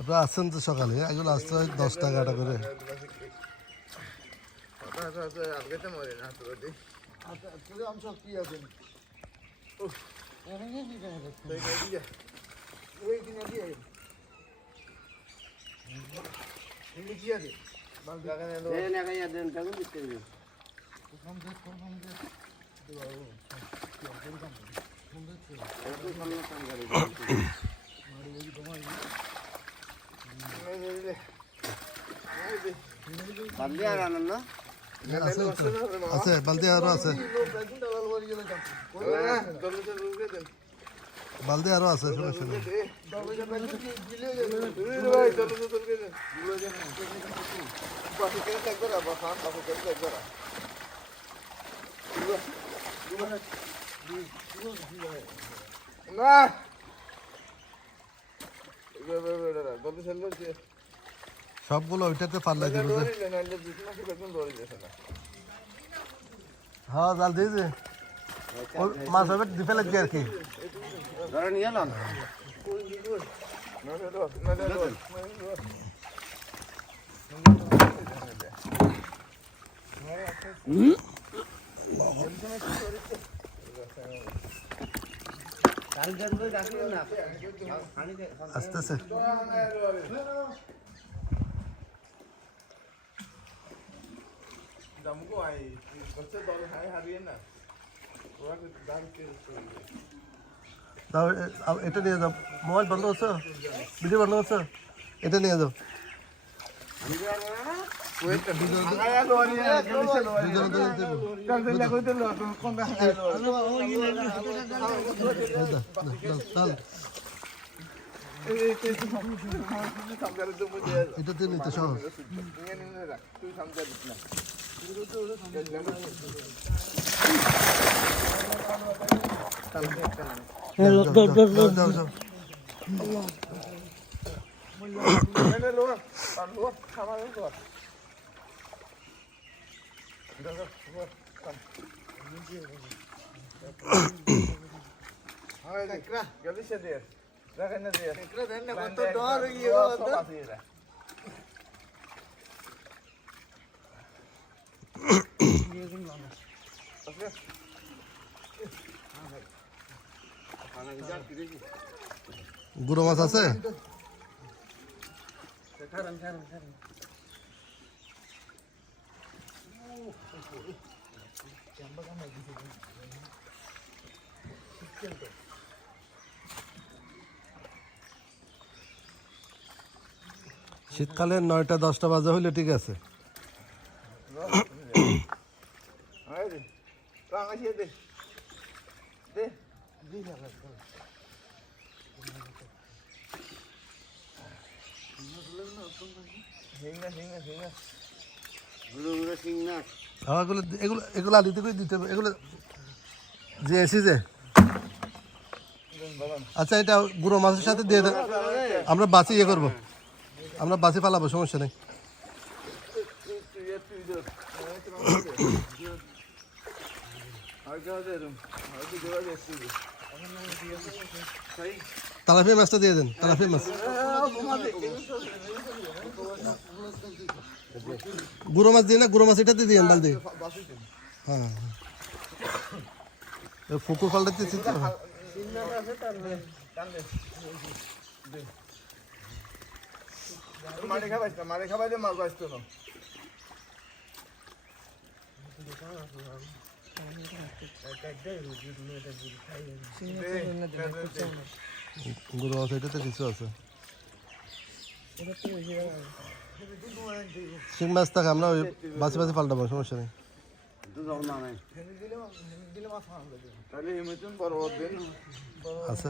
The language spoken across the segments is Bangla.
আপনারা আসছেন তো সকালে, এগুলো আসতে হয় 10 টাকাটা করে। আছে বালতি আরো আছে, বালতি আরো আছে, সমস্যা নেই। সবগুলো ওইটাতে পাল্লাই দিব। হ্যাঁ জাল দিয়েছে, মাছ হবে দিতে লাগবে আর কি। আসতেছে এটা নিয়ে যাও। মোবাইল বন্ধ করছো, ভিডিও বন্ধ করছো, এটা নিয়ে যাও। এটাতে নিতে সহজ। গুঁড়ো মাছ আছে? শীতকালে 9টা 10টা বাজে হইলে ঠিক আছে। এগুলো আলিতে করে দিতে হবে, এগুলো যে এসি যে। আচ্ছা এটা গুঁড়ো মাছের সাথে দিয়ে দেন, আমরা বাছি ইয়ে করবো, আমরা বাছি পালাবো, সমস্যা নেই। তালাপিয়া মাছটা দিয়ে দেন, তালাপিয়া মাছ। গুঁড়ো মাছ দিয়ে না, গুঁড়ো মাছ এটাতে দিয়ে বাল দিয়ে। হ্যাঁ পুকুর পাল্টাতে মারে খাবাই মাছ বাঁচতো না। গুঁড়ো মাছ এটাতে কিছু আছে। শিং মাছ থাকে, আমরা ওই বাছি বাছি পাল্টাবো, সমস্যা নেই। আছে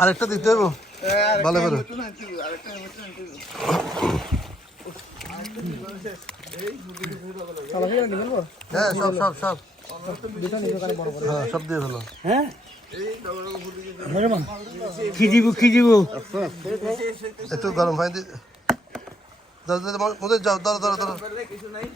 আরেকটা দিতে হইব ভালো করে। হ্যাঁ সব সব সব হ্যাঁ সব দিয়ে ফেলো হ্যাঁ কি দিব একটু গরম পানি দিয়ে মধ্যে যাও দাঁড়া দাঁড়া দাঁড়া কিছু নাই